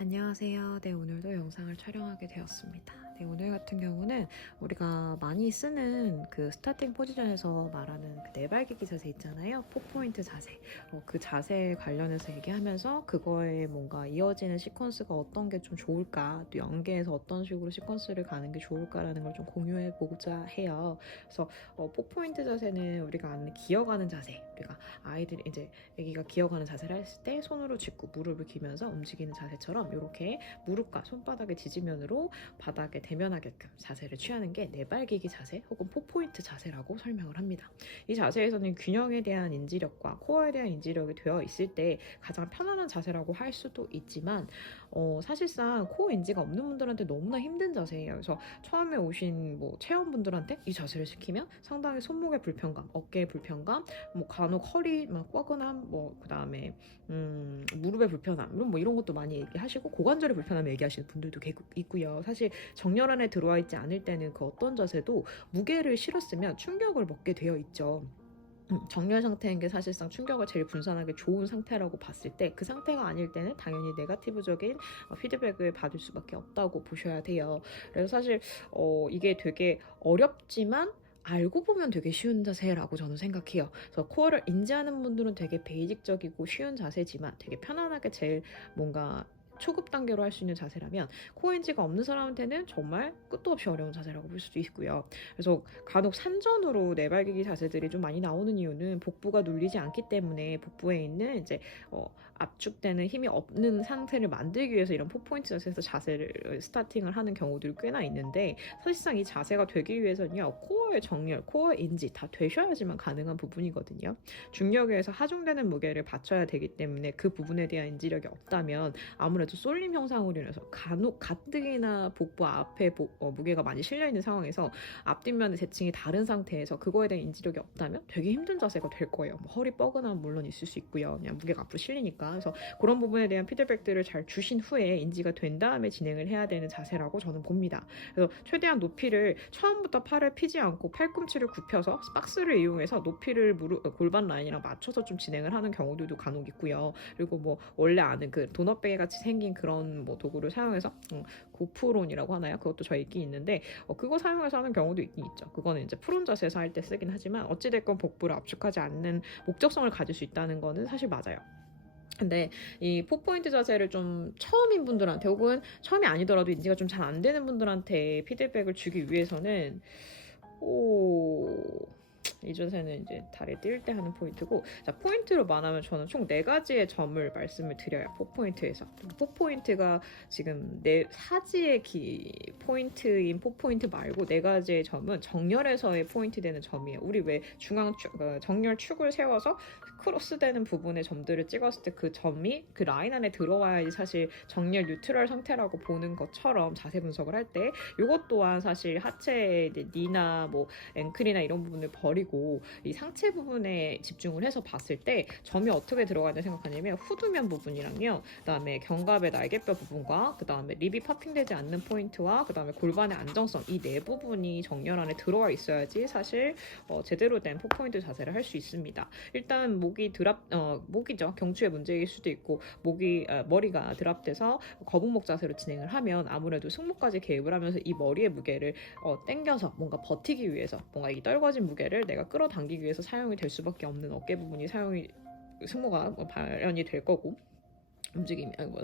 안녕하세요. 네, 오늘도 영상을 촬영하게 되었습니다. 네, 오늘 같은 경우는 우리가 많이 쓰는 그 스타팅 포지션에서 말하는 그 네발기기 자세 있잖아요. 4포인트 자세. 그 자세 관련해서 얘기하면서 그거에 뭔가 이어지는 시퀀스가 어떤 게 좀 좋을까, 또 연계해서 어떤 식으로 시퀀스를 가는 게 좋을까라는 걸 좀 공유해 보고자 해요. 그래서 4포인트 자세는 우리가 아는 기어가는 자세. 우리가 아이들이 이제 아기가 기어가는 자세를 했을 때 손으로 짚고 무릎을 기면서 움직이는 자세처럼 이렇게 무릎과 손바닥의 지지면으로 바닥에 대면하게끔 자세를 취하는 게 네발기기 자세 혹은 4포인트 자세라고 설명을 합니다. 이 자세에서는 균형에 대한 인지력과 코어에 대한 인지력이 되어 있을 때 가장 편안한 자세라고 할 수도 있지만 사실상 코어 인지가 없는 분들한테 너무나 힘든 자세예요. 그래서 처음에 오신 체험분들한테 이 자세를 시키면 상당히 손목의 불편감, 어깨의 불편감, 간혹 허리 뻐근함, 그다음에 무릎의 불편함 이런 것도 많이 얘기하시고 고관절의 불편함 얘기하시는 분들도 있고요. 사실 정렬 안에 들어와 있지 않을 때는 그 어떤 자세도 무게를 실었으면 충격을 먹게 되어 있죠. 정렬 상태인 게 사실상 충격을 제일 분산하기 좋은 상태라고 봤을 때 그 상태가 아닐 때는 당연히 네거티브적인 피드백을 받을 수밖에 없다고 보셔야 돼요. 그래서 사실 이게 되게 어렵지만 알고 보면 되게 쉬운 자세라고 저는 생각해요. 그래서 코어를 인지하는 분들은 되게 베이직적이고 쉬운 자세지만 되게 편안하게 제일 뭔가 초급 단계로 할 수 있는 자세라면 코어 인지가 없는 사람한테는 정말 끝도 없이 어려운 자세라고 볼 수도 있고요. 그래서 간혹 산전으로 네발기기 자세들이 좀 많이 나오는 이유는 복부가 눌리지 않기 때문에 복부에 있는 이제 압축되는 힘이 없는 상태를 만들기 위해서 이런 4포인트 자세에서 자세를 스타팅을 하는 경우들이 꽤나 있는데 사실상 이 자세가 되기 위해서는요 코어의 정렬, 코어 인지 다 되셔야지만 가능한 부분이거든요. 중력에서 하중되는 무게를 받쳐야 되기 때문에 그 부분에 대한 인지력이 없다면 아무래도 쏠림 현상으로 인해서 간혹 가뜩이나 복부 앞에 무게가 많이 실려있는 상황에서 앞뒷면의 대칭이 다른 상태에서 그거에 대한 인지력이 없다면 되게 힘든 자세가 될 거예요. 허리 뻐근함 물론 있을 수 있고요. 그냥 무게가 앞으로 실리니까. 그래서 그런 부분에 대한 피드백들을 잘 주신 후에 인지가 된 다음에 진행을 해야 되는 자세라고 저는 봅니다. 그래서 최대한 높이를 처음부터 팔을 피지 않고 팔꿈치를 굽혀서 박스를 이용해서 높이를 골반 라인이랑 맞춰서 좀 진행을 하는 경우들도 간혹 있고요. 그리고 원래 아는 그 도넛베개 같이 생긴 그런 도구를 사용해서 고프론이라고 하나요? 그것도 저희 있긴 있는데 그거 사용해서 하는 경우도 있긴 있죠. 그거는 이제 프론 자세에서 할 때 쓰긴 하지만 어찌됐건 복부를 압축하지 않는 목적성을 가질 수 있다는 거는 사실 맞아요. 근데 이 4포인트 자세를 좀 처음인 분들한테 혹은 처음이 아니더라도 인지가 좀 잘 안 되는 분들한테 피드백을 주기 위해서는 이 자세는 이제 다리 뛸 때 하는 포인트고, 자, 포인트로 말하면 저는 총 4가지의 점을 말씀을 드려요. 4포인트에서. 4포인트가 지금 4가지의 포인트인 4포인트 말고 4가지의 점은 정렬에서의 포인트 되는 점이에요. 우리 왜 정렬 축을 세워서 크로스되는 부분의 점들을 찍었을 때 그 점이 그 라인 안에 들어와야지 사실 정렬 뉴트럴 상태라고 보는 것처럼 자세 분석을 할 때 이것 또한 사실 하체의 니나 앵클이나 이런 부분을 버리고 이 상체 부분에 집중을 해서 봤을 때 점이 어떻게 들어가냐 생각하냐면 후두면 부분이랑요, 그 다음에 견갑의 날개뼈 부분과 그 다음에 립이 파핑되지 않는 포인트와 그 다음에 골반의 안정성, 이 네 부분이 정렬 안에 들어와 있어야지 사실 제대로 된 4포인트 자세를 할 수 있습니다. 일단 목이죠. 경추의 문제일 수도 있고 머리가 드랍돼서 거북목 자세로 진행을 하면 아무래도 승모까지 개입을 하면서 이 머리의 무게를 당겨서 뭔가 버티기 위해서 뭔가 이 떨궈진 무게를 내가 끌어당기기 위해서 사용이 될 수밖에 없는 어깨 부분이 승모가 발현이 될 거고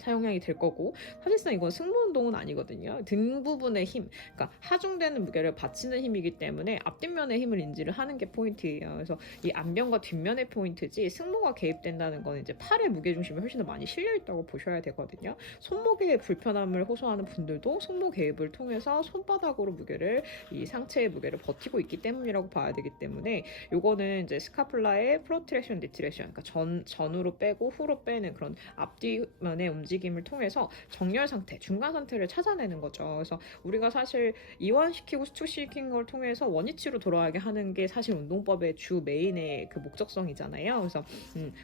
사용량이 될 거고, 사실상 이건 승모 운동은 아니거든요. 등 부분의 힘, 그러니까 하중되는 무게를 받치는 힘이기 때문에 앞뒷면의 힘을 인지를 하는 게 포인트예요. 그래서 이 앞면과 뒷면의 포인트지 승모가 개입된다는 건 이제 팔의 무게 중심이 훨씬 더 많이 실려 있다고 보셔야 되거든요. 손목의 불편함을 호소하는 분들도 손목 개입을 통해서 손바닥으로 이 상체의 무게를 버티고 있기 때문이라고 봐야 되기 때문에 요거는 이제 스카플라의 프로트랙션, 디트랙션, 그러니까 전으로 빼고 후로 빼는 그런 앞뒤면의 움직임을 통해서 정렬 상태, 중간 상태를 찾아내는 거죠. 그래서 우리가 사실 이완시키고 수축시킨 걸 통해서 원위치로 돌아가게 하는 게 사실 운동법의 주 메인의 그 목적성이잖아요. 그래서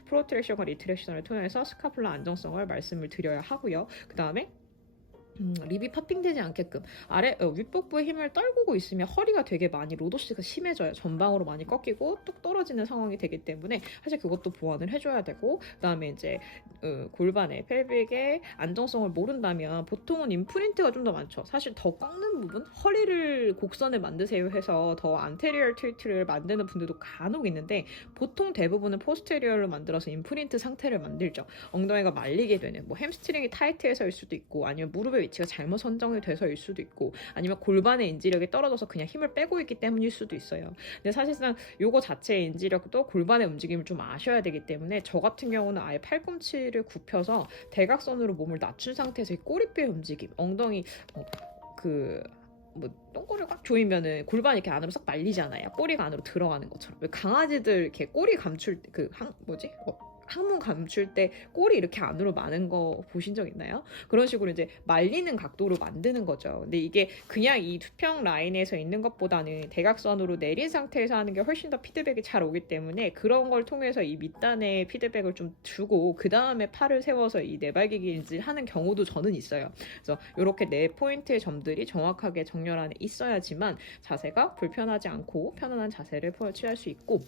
프로트랙션과 리트랙션을 통해서 스카플라 안정성을 말씀을 드려야 하고요. 그 다음에 립이 파핑되지 않게끔 윗복부에 힘을 떨구고 있으면 허리가 되게 많이 로도스가 심해져요. 전방으로 많이 꺾이고 뚝 떨어지는 상황이 되기 때문에 사실 그것도 보완을 해줘야 되고, 그다음에 이제 골반의 펠빅의 안정성을 모른다면 보통은 임프린트가 좀 더 많죠. 사실 더 꺾는 부분, 허리를 곡선을 만드세요 해서 더 안테리얼 틸트를 만드는 분들도 간혹 있는데, 보통 대부분은 포스테리얼로 만들어서 임프린트 상태를 만들죠. 엉덩이가 말리게 되는, 뭐 햄스트링이 타이트해서일 수도 있고, 아니면 무릎의 위치가 잘못 선정이 돼서일 수도 있고, 아니면 골반의 인지력이 떨어져서 그냥 힘을 빼고 있기 때문일 수도 있어요. 근데 사실상 요거 자체의 인지력도 골반의 움직임을 좀 아셔야 되기 때문에, 저 같은 경우는 아예 팔꿈치를 굽혀서 대각선으로 몸을 낮춘 상태에서 이 꼬리뼈의 움직임, 엉덩이 똥꼬를 꽉 조이면은 골반이 이렇게 안으로 싹 말리잖아요. 꼬리가 안으로 들어가는 것처럼. 왜 강아지들 이렇게 꼬리 감출 때 항문 감출 때 꼬리 이렇게 안으로 마는 거 보신 적 있나요? 그런 식으로 이제 말리는 각도로 만드는 거죠. 근데 이게 그냥 이 투평 라인에서 있는 것보다는 대각선으로 내린 상태에서 하는 게 훨씬 더 피드백이 잘 오기 때문에, 그런 걸 통해서 이 밑단에 피드백을 좀 주고 그 다음에 팔을 세워서 이 네발기기 인지를 하는 경우도 저는 있어요. 그래서 이렇게 네 포인트의 점들이 정확하게 정렬 안에 있어야지만 자세가 불편하지 않고 편안한 자세를 취할 수 있고,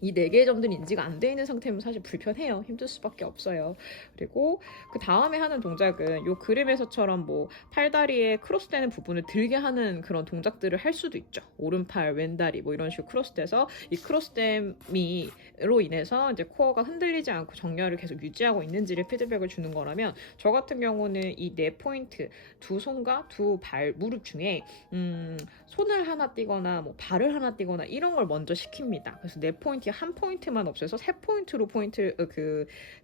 이 4개의 점들이 인지가 안 돼 있는 상태면 사실 불편해요. 힘들 수밖에 없어요. 그리고 그 다음에 하는 동작은 요 그림에서처럼 뭐 팔다리에 크로스되는 부분을 들게 하는 그런 동작들을 할 수도 있죠. 오른팔, 왼다리 뭐 이런 식으로 크로스돼서, 이 크로스됨이로 인해서 이제 코어가 흔들리지 않고 정렬을 계속 유지하고 있는지를 피드백을 주는 거라면, 저 같은 경우는 이 4포인트, 두 손과 두 발, 무릎 중에 손을 하나 띄거나 뭐 발을 하나 띄거나 이런 걸 먼저 시킵니다. 그래서 4포인트 한 포인트만 없애서 3포인트로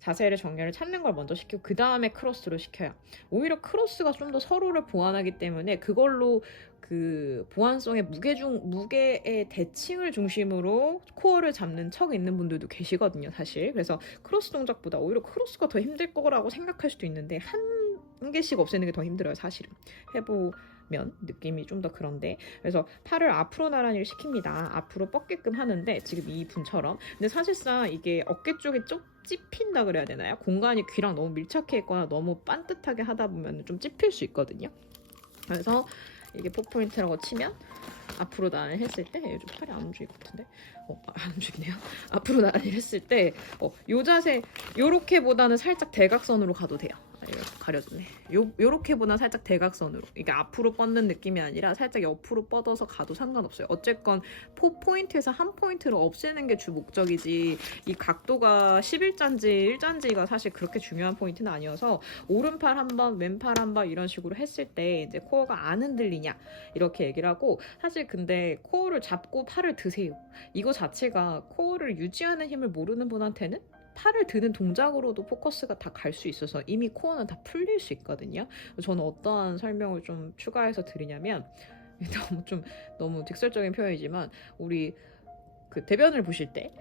자세를 정렬을 찾는 걸 먼저 시키고 그 다음에 크로스로 시켜요. 오히려 크로스가 좀 더 서로를 보완하기 때문에 그걸로 그 보완성의 무게의 대칭을 중심으로 코어를 잡는 척 있는 분들도 계시거든요, 사실. 그래서 크로스 동작보다 오히려 크로스가 더 힘들 거라고 생각할 수도 있는데, 한 개씩 없애는 게 더 힘들어요, 사실은. 해보면 느낌이 좀 더 그런데, 그래서 팔을 앞으로 나란히 시킵니다. 앞으로 뻗게끔 하는데, 지금 이 분처럼. 근데 사실상 이게 어깨 쪽이 좀 찝힌다 그래야 되나요? 공간이 귀랑 너무 밀착해 있거나 너무 반듯하게 하다 보면 좀 찝힐 수 있거든요. 그래서 이게 4포인트라고 치면 앞으로 나란히 했을 때, 요즘 팔이 안 움직일 것 같은데, 안 움직이네요. 앞으로 나란히 했을 때, 요 자세, 요렇게보다는 살짝 대각선으로 가도 돼요. 가려졌네. 요렇게보다 살짝 대각선으로, 이게 앞으로 뻗는 느낌이 아니라 살짝 옆으로 뻗어서 가도 상관없어요. 어쨌건 포인트에서 한 포인트를 없애는 게 주 목적이지, 이 각도가 11자인지 1자인지가 사실 그렇게 중요한 포인트는 아니어서, 오른팔 한번 왼팔 한번 이런 식으로 했을 때 이제 코어가 안 흔들리냐 이렇게 얘기를 하고, 사실 근데 코어를 잡고 팔을 드세요. 이거 자체가 코어를 유지하는 힘을 모르는 분한테는 팔을 드는 동작으로도 포커스가 다 갈 수 있어서 이미 코어는 다 풀릴 수 있거든요. 저는 어떠한 설명을 좀 추가해서 드리냐면, 너무 직설적인 표현이지만, 우리 그 대변을 보실 때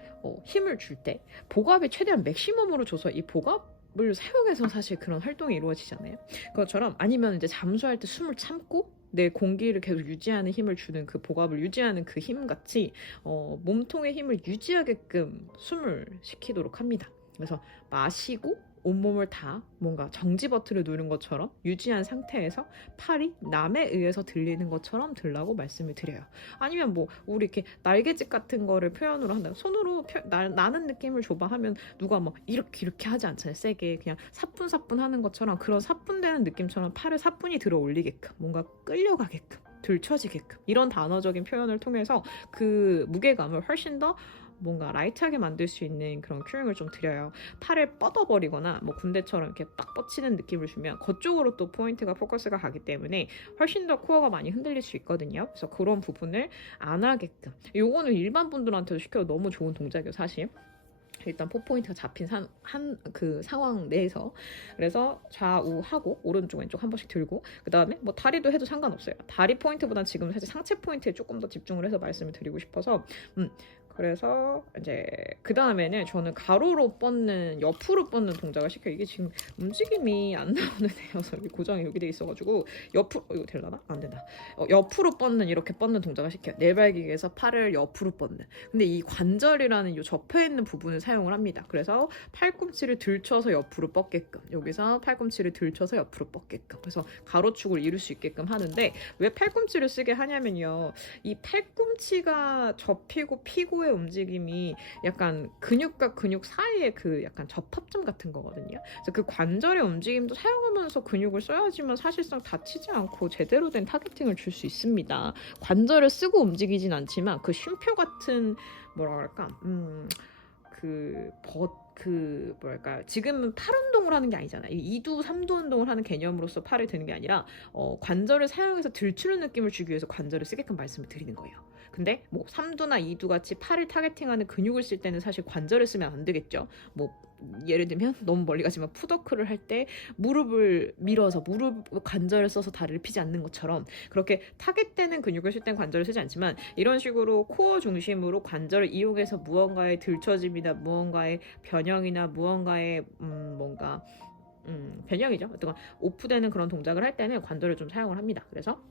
힘을 줄 때 복압이 최대한 맥시멈으로 줘서 이 복압을 사용해서 사실 그런 활동이 이루어지잖아요. 그것처럼, 아니면 이제 잠수할 때 숨을 참고 내 공기를 계속 유지하는 힘을 주는, 그 복압을 유지하는 그 힘같이 몸통의 힘을 유지하게끔 숨을 시키도록 합니다. 그래서 마시고 온몸을 다 뭔가 정지 버튼을 누른 것처럼 유지한 상태에서 팔이 남에 의해서 들리는 것처럼 들라고 말씀을 드려요. 아니면 뭐 우리 이렇게 날개짓 같은 거를 표현으로 한다, 손으로 나는 느낌을 줘봐 하면 누가 막 이렇게 하지 않잖아요. 세게 그냥 사뿐사뿐 하는 것처럼, 그런 사뿐되는 느낌처럼 팔을 사뿐히 들어 올리게끔, 뭔가 끌려가게끔, 들춰지게끔, 이런 단어적인 표현을 통해서 그 무게감을 훨씬 더 뭔가 라이트하게 만들 수 있는 그런 큐잉을 좀 드려요. 팔을 뻗어버리거나 뭐 군대처럼 이렇게 딱 뻗치는 느낌을 주면 그쪽으로 또 포인트가, 포커스가 가기 때문에 훨씬 더 코어가 많이 흔들릴 수 있거든요. 그래서 그런 부분을 안 하게끔, 요거는 일반 분들한테도 시켜도 너무 좋은 동작이에요, 사실. 일단 4포인트가 잡힌 그 상황 내에서. 그래서 좌우하고 오른쪽 왼쪽 한 번씩 들고, 그 다음에 뭐 다리도 해도 상관없어요. 다리 포인트보다는 지금 사실 상체 포인트에 조금 더 집중을 해서 말씀을 드리고 싶어서 그래서 이제 그 다음에는 저는 가로로 뻗는, 옆으로 뻗는 동작을 시켜요. 이게 지금 움직임이 안 나오는 애여서 여기 고정이 여기 돼 있어가지고 옆으로, 이거 되려나? 안 된다. 옆으로 뻗는, 이렇게 뻗는 동작을 시켜요. 내발기기에서 팔을 옆으로 뻗는. 근데 이 관절이라는 요 접혀 있는 부분을 사용을 합니다. 그래서 팔꿈치를 들쳐서 옆으로 뻗게끔, 여기서 팔꿈치를 들쳐서 옆으로 뻗게끔, 그래서 가로축을 이룰 수 있게끔 하는데, 왜 팔꿈치를 쓰게 하냐면요, 이 팔꿈치가 접히고 피고의 움직임이 약간 근육과 근육 사이의 그 약간 접합점 같은 거거든요. 그래서 그 관절의 움직임도 사용하면서 근육을 써야지만 사실상 다치지 않고 제대로 된 타겟팅을 줄 수 있습니다. 관절을 쓰고 움직이진 않지만 그 쉼표 같은, 뭐라 그럴까, 뭐랄까, 지금은 팔 운동을 하는 게 아니잖아. 2두, 3두 운동을 하는 개념으로서 팔을 드는 게 아니라 관절을 사용해서 들추는 느낌을 주기 위해서 관절을 쓰게끔 말씀을 드리는 거예요. 근데 뭐 3두나 2두 같이 팔을 타겟팅하는 근육을 쓸 때는 사실 관절을 쓰면 안 되겠죠. 뭐 예를 들면 너무 멀리 가지만 푸더크를 할 때 무릎을 밀어서 무릎 관절을 써서 다리를 피지 않는 것처럼, 그렇게 타겟되는 근육을 쓸 땐 관절을 쓰지 않지만, 이런 식으로 코어 중심으로 관절을 이용해서 무언가의 들처짐이나 무언가의 변형이나 무언가의 뭔가 변형이죠. 어떤 오프되는 그런 동작을 할 때는 관절을 좀 사용을 합니다. 그래서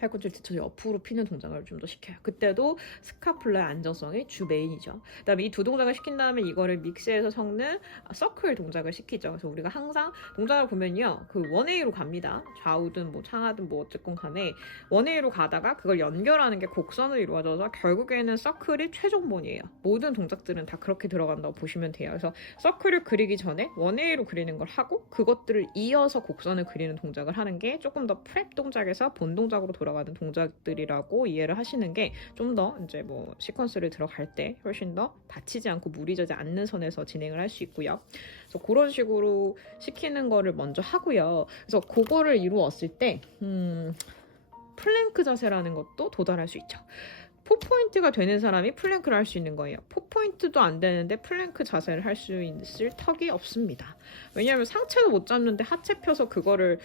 팔꿈치를 뒤쳐서 옆으로 피는 동작을 좀 더 시켜요. 그때도 스카플라의 안정성이 주 메인이죠. 그다음에 이 두 동작을 시킨 다음에 이거를 믹스해서 섞는 서클 동작을 시키죠. 그래서 우리가 항상 동작을 보면요, 그 원웨이로 갑니다. 좌우든 뭐 창하든 뭐 어쨌건 간에 원웨이로 가다가 그걸 연결하는 게 곡선으로 이루어져서 결국에는 서클이 최종본이에요. 모든 동작들은 다 그렇게 들어간다고 보시면 돼요. 그래서 서클을 그리기 전에 원웨이로 그리는 걸 하고, 그것들을 이어서 곡선을 그리는 동작을 하는 게 조금 더 프랩 동작에서 본 동작으로 돌아가는 동작들이라고 이해를 하시는 게 좀 더 이제 뭐 시퀀스를 들어갈 때 훨씬 더 다치지 않고 무리지지 않는 선에서 진행을 할 수 있고요. 그래서 그런 식으로 시키는 거를 먼저 하고요. 그래서 그거를 이루었을 때 플랭크 자세라는 것도 도달할 수 있죠. 4포인트가 되는 사람이 플랭크를 할 수 있는 거예요. 4포인트도 안 되는데 플랭크 자세를 할 수 있을 턱이 없습니다. 왜냐하면 상체도 못 잡는데 하체 펴서 그거를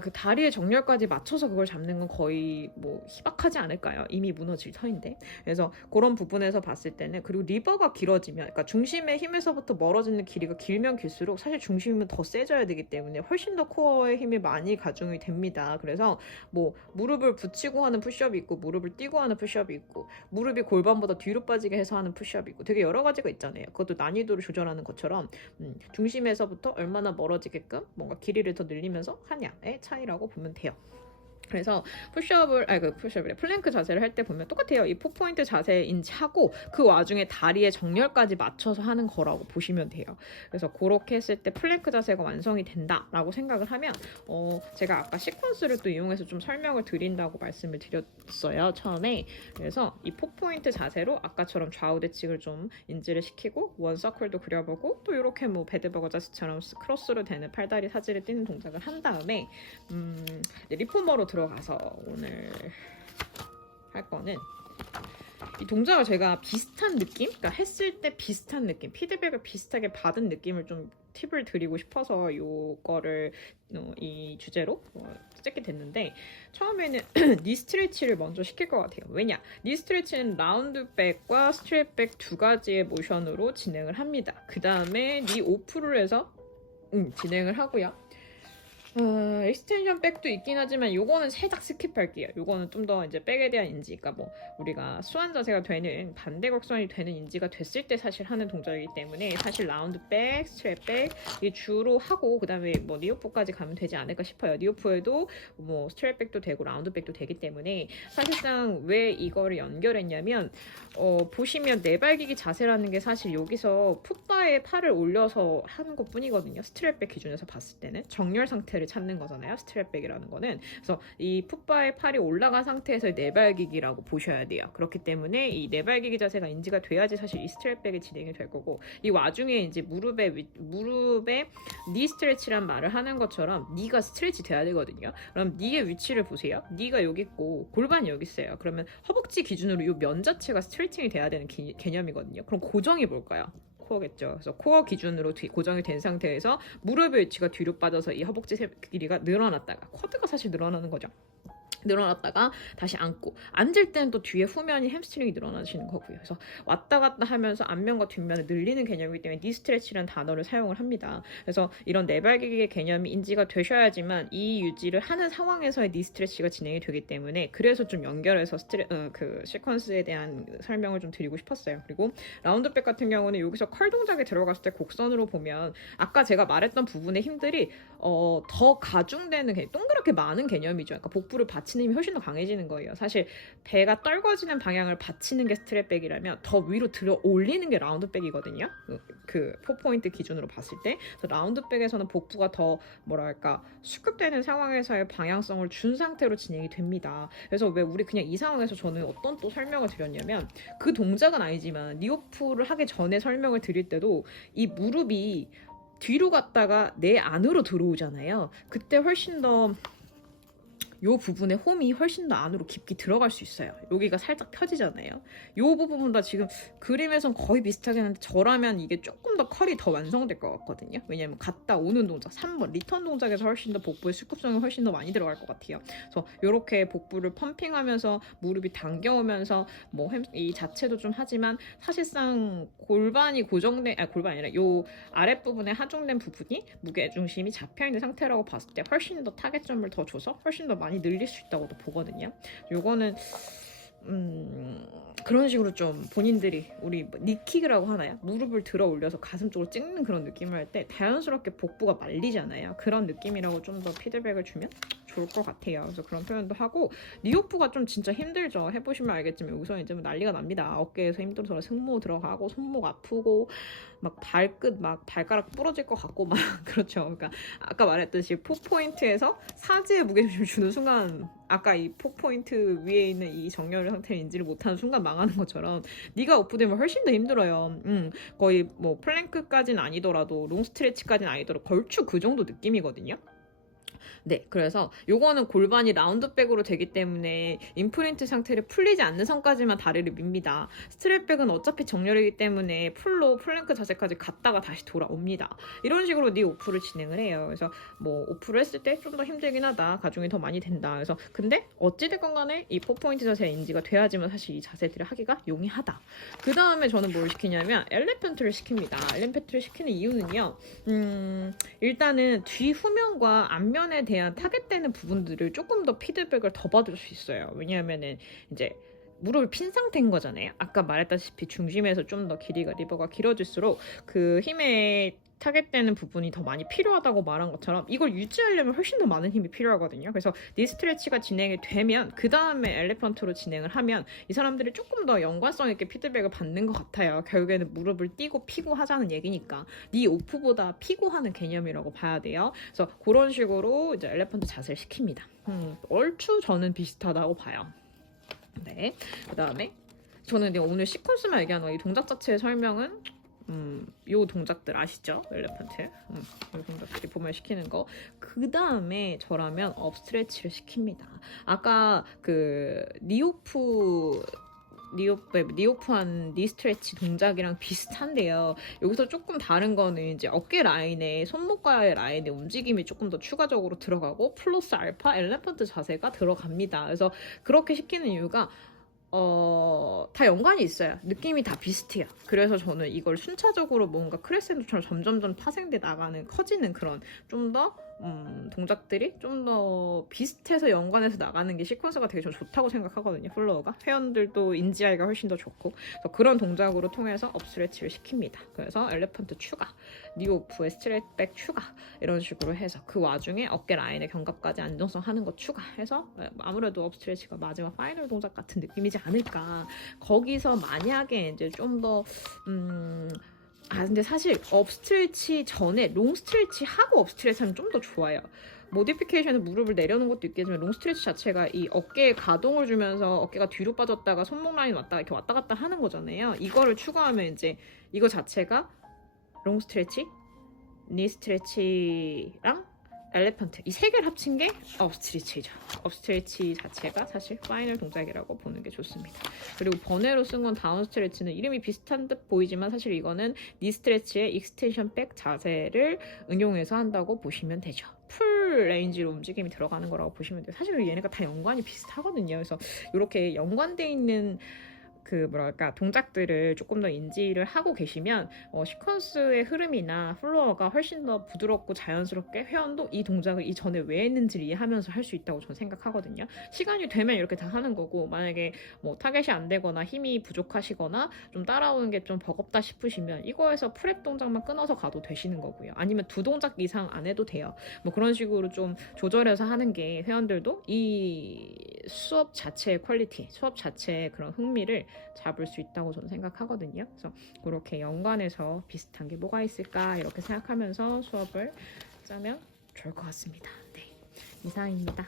그 다리의 정렬까지 맞춰서 그걸 잡는 건 거의 뭐 희박하지 않을까요? 이미 무너질 터인데. 그래서 그런 부분에서 봤을 때는, 그리고 리버가 길어지면, 그러니까 중심의 힘에서부터 멀어지는 길이가 길면 길수록 사실 중심은 더 세져야 되기 때문에 훨씬 더 코어의 힘이 많이 가중이 됩니다. 그래서 뭐 무릎을 붙이고 하는 푸시업이 있고, 무릎을 띄고 하는 푸시업이 있고, 무릎이 골반보다 뒤로 빠지게 해서 하는 푸시업이 있고, 되게 여러 가지가 있잖아요. 그것도 난이도를 조절하는 것처럼 중심에서부터 얼마나 멀어지게끔 뭔가 길이를 더 늘리면서 하냐 의 차이라고 보면 돼요. 그래서 플랭크 자세를 할 때 보면 똑같아요. 이 4포인트 자세 인지하고 그 와중에 다리의 정렬까지 맞춰서 하는 거라고 보시면 돼요. 그래서 그렇게 했을 때 플랭크 자세가 완성이 된다라고 생각을 하면 제가 아까 시퀀스를 또 이용해서 좀 설명을 드린다고 말씀을 드렸어요, 처음에. 그래서 이 4포인트 자세로 아까처럼 좌우 대칭을 좀 인지를 시키고 원 서클도 그려보고, 또 이렇게 뭐 배드버거 자세처럼 크로스로 되는 팔다리 사지를 띄는 동작을 한 다음에 리포머로 들어가서 오늘 할 거는, 이 동작을 제가 비슷한 느낌, 그러니까 했을 때 비슷한 느낌, 피드백을 비슷하게 받은 느낌을 좀 팁을 드리고 싶어서 요거를 이 주제로 찍게 됐는데, 처음에는 니 스트레치를 먼저 시킬 것 같아요. 왜냐? 니 스트레치는 라운드백과 스트랩백 두 가지의 모션으로 진행을 합니다. 그 다음에 니 오프를 해서 진행을 하고요. 익스텐션 백도 있긴 하지만 요거는 살짝 스킵할게요. 요거는 좀 더 이제 백에 대한 인지, 그러니까 뭐 우리가 수완 자세가 되는, 반대 곡선이 되는 인지가 됐을 때 사실 하는 동작이기 때문에, 사실 라운드 백, 스트랩 백 이 주로 하고, 그 다음에 뭐 니오프까지 가면 되지 않을까 싶어요. 니오프에도 뭐 스트랩 백도 되고 라운드 백도 되기 때문에, 사실상 왜 이거를 연결했냐면 보시면 내발기기 자세라는 게 사실 여기서 풋바에 팔을 올려서 하는 것 뿐이거든요. 스트랩 백 기준에서 봤을 때는 정렬 상태를 찾는 거잖아요, 스트랩백이라는 거는. 그래서 이 풋바에 팔이 올라간 상태에서의 내발기기라고 보셔야 돼요. 그렇기 때문에 이 내발기기 자세가 인지가 돼야지 사실 이 스트랩백이 진행이 될 거고, 이 와중에 이제 무릎에 니 스트레치란 말을 하는 것처럼 니가 스트레치 돼야 되거든요. 그럼 니의 위치를 보세요. 니가 여기 있고 골반이 여기 있어요. 그러면 허벅지 기준으로 이 면 자체가 스트레칭이 돼야 되는 개념이거든요. 그럼 고정이 뭘까요? 코어겠죠. 그래서 코어 기준으로 고정이 된 상태에서 무릎의 위치가 뒤로 빠져서 이 허벅지 길이가 늘어났다가 쿼드가 사실 늘어나는 거죠. 늘어났다가 다시 앉고, 앉을 때는 또 뒤에 후면이 햄스트링이 늘어나시는 거고요. 그래서 왔다 갔다 하면서 앞면과 뒷면을 늘리는 개념이기 때문에 니 스트레치라는 단어를 사용을 합니다. 그래서 이런 내발기기의 개념이 인지가 되셔야지만 이 유지를 하는 상황에서의 니 스트레치가 진행이 되기 때문에, 그래서 좀 연결해서 그 시퀀스에 대한 설명을 좀 드리고 싶었어요. 그리고 라운드백 같은 경우는 여기서 컬 동작에 들어갔을 때 곡선으로 보면 아까 제가 말했던 부분의 힘들이 더 가중되는 동그랗게 많은 개념이죠. 그러니까 복부를 받치는 힘이 훨씬 더 강해지는 거예요. 사실 배가 떨궈지는 방향을 받치는 게 스트랩백이라면 더 위로 들어 올리는 게 라운드백이거든요. 그 4포인트 기준으로 봤을 때. 그래서 라운드백에서는 복부가 더 뭐랄까 수급되는 상황에서의 방향성을 준 상태로 진행이 됩니다. 그래서 왜 우리 그냥 이 상황에서 저는 어떤 또 설명을 드렸냐면, 그 동작은 아니지만 니오프를 하기 전에 설명을 드릴 때도 이 무릎이 뒤로 갔다가 내 안으로 들어오잖아요. 그때 훨씬 더 요 부분에 홈이 훨씬 더 안으로 깊게 들어갈 수 있어요. 여기가 살짝 펴지잖아요. 요 부분보다 지금 그림에선 거의 비슷하긴 한데 저라면 이게 조금 더 컬이 더 완성될 것 같거든요. 왜냐면 갔다 오는 동작 3번 리턴 동작에서 훨씬 더 복부의 수급성이 훨씬 더 많이 들어갈 것 같아요. 그래서 이렇게 복부를 펌핑하면서 무릎이 당겨오면서 뭐 이 자체도 좀 하지만 사실상 골반이 고정된 골반이 아니라 요 아랫부분에 하중된 부분이 무게중심이 잡혀있는 상태라고 봤을 때 훨씬 더 타겟점을 더 줘서 훨씬 더 많이 늘릴 수 있다고도 보거든요. 요거는 그런 식으로 좀 본인들이 우리 니킥이라고 하나요? 무릎을 들어 올려서 가슴 쪽으로 찍는 그런 느낌을 할 때 자연스럽게 복부가 말리잖아요. 그런 느낌이라고 좀 더 피드백을 주면 좋을 것 같아요. 그래서 그런 표현도 하고, 니오프가 좀 진짜 힘들죠. 해보시면 알겠지만 여기서 이제 뭐 난리가 납니다. 어깨에서 힘들어서 승모 들어가고 손목 아프고 막 발끝 막 발가락 부러질 것 같고 막 그렇죠. 그러니까 아까 말했듯이 4포인트에서 사지에 무게중심을 주는 순간, 아까 이 4포인트 위에 있는 이 정렬 상태를 인지를 못하는 순간 망하는 것처럼 니가 오프되면 훨씬 더 힘들어요. 거의 뭐 플랭크까지는 아니더라도 롱 스트레치까지는 아니더라도 걸추 그 정도 느낌이거든요. 네, 그래서 요거는 골반이 라운드백으로 되기 때문에 임프린트 상태를 풀리지 않는 선까지만 다리를 밉니다. 스트랩백은 어차피 정렬이기 때문에 풀로 플랭크 자세까지 갔다가 다시 돌아옵니다. 이런 식으로 니 오프를 진행을 해요. 그래서 뭐 오프를 했을 때 좀 더 힘들긴 하다, 가중이 더 많이 된다. 그래서 근데 어찌됐건 간에 이 4포인트 자세 인지가 돼야지만 사실 이 자세들을 하기가 용이하다. 그 다음에 저는 뭘 시키냐면 엘리펀트를 시킵니다. 엘리펀트를 시키는 이유는요, 일단은 뒤 후면과 앞면에 대한 타겟되는 부분들을 조금 더 피드백을 더 받을 수 있어요. 왜냐하면은 이제 무릎을 핀 상태인 거잖아요. 아까 말했다시피 중심에서 좀 더 길이가 리버가 길어질수록 그 힘에 타겟되는 부분이 더 많이 필요하다고 말한 것처럼 이걸 유지하려면 훨씬 더 많은 힘이 필요하거든요. 그래서 니 스트레치가 진행이 되면 그 다음에 엘리펀트로 진행을 하면 이 사람들이 조금 더 연관성 있게 피드백을 받는 것 같아요. 결국에는 무릎을 띄고 피고 하자는 얘기니까 니 오프보다 피고 하는 개념이라고 봐야 돼요. 그래서 그런 식으로 이제 엘리펀트 자세를 시킵니다. 얼추 저는 비슷하다고 봐요. 네, 그 다음에 저는 오늘 시퀀스만 얘기하는 이 동작 자체의 설명은 요 동작들 아시죠? 엘리펀트. 요 동작들이 보면 시키는 거. 그 다음에 저라면 업스트레치를 시킵니다. 아까 그 니오프한 니 스트레치 동작이랑 비슷한데요. 여기서 조금 다른 거는 이제 어깨 라인에 손목과의 라인의 움직임이 조금 더 추가적으로 들어가고 플러스 알파 엘리펀트 자세가 들어갑니다. 그래서 그렇게 시키는 이유가 다 연관이 있어요. 느낌이 다 비슷해요. 그래서 저는 이걸 순차적으로 뭔가 크레센도처럼 점점점 파생돼 나가는, 커지는 그런 좀 더 동작들이 좀 더 비슷해서 연관해서 나가는 게 시퀀스가 되게 좀 좋다고 생각하거든요. 플로어가 회원들도 인지하기가 훨씬 더 좋고, 그래서 그런 동작으로 통해서 업스트레치를 시킵니다. 그래서 엘리펀트 추가, 니오프의 스트레치백 추가, 이런 식으로 해서 그 와중에 어깨 라인의 견갑까지 안정성 하는 거 추가해서 아무래도 업스트레치가 마지막 파이널 동작 같은 느낌이지 않을까. 거기서 만약에 이제 좀 더 근데 사실 업스트레치 전에 롱 스트레치 하고 업스트레치 하면 좀 더 좋아요. 모디피케이션은 무릎을 내려놓은 것도 있겠지만 롱 스트레치 자체가 이 어깨에 가동을 주면서 어깨가 뒤로 빠졌다가 손목 라인 이렇게 왔다 갔다 하는 거잖아요. 이거를 추가하면 이제 이거 자체가 롱 스트레치, 니 스트레치랑 엘리펀트, 이 세 개를 합친 게 업스트레치죠. 업스트레치 자체가 사실 파이널 동작이라고 보는 게 좋습니다. 그리고 번외로 쓴 건 다운 스트레치는 이름이 비슷한 듯 보이지만 사실 이거는 니 스트레치의 익스텐션 백 자세를 응용해서 한다고 보시면 되죠. 풀 풀 레인지로 움직임이 들어가는 거라고 보시면 돼요. 사실 얘네가 다 연관이 비슷하거든요. 그래서 이렇게 연관돼 있는 그 뭐랄까 동작들을 조금 더 인지를 하고 계시면 시퀀스의 흐름이나 플로어가 훨씬 더 부드럽고 자연스럽게 회원도 이 동작을 이전에 왜 했는지를 이해하면서 할 수 있다고 저는 생각하거든요. 시간이 되면 이렇게 다 하는 거고, 만약에 뭐 타겟이 안 되거나 힘이 부족하시거나 좀 따라오는 게 좀 버겁다 싶으시면 이거에서 프랩 동작만 끊어서 가도 되시는 거고요. 아니면 2동작 이상 안 해도 돼요. 뭐 그런 식으로 좀 조절해서 하는 게 회원들도 이 수업 자체의 퀄리티, 수업 자체의 그런 흥미를 잡을 수 있다고 저는 생각하거든요. 그래서 그렇게 연관해서 비슷한 게 뭐가 있을까 이렇게 생각하면서 수업을 짜면 좋을 것 같습니다. 네, 이상입니다.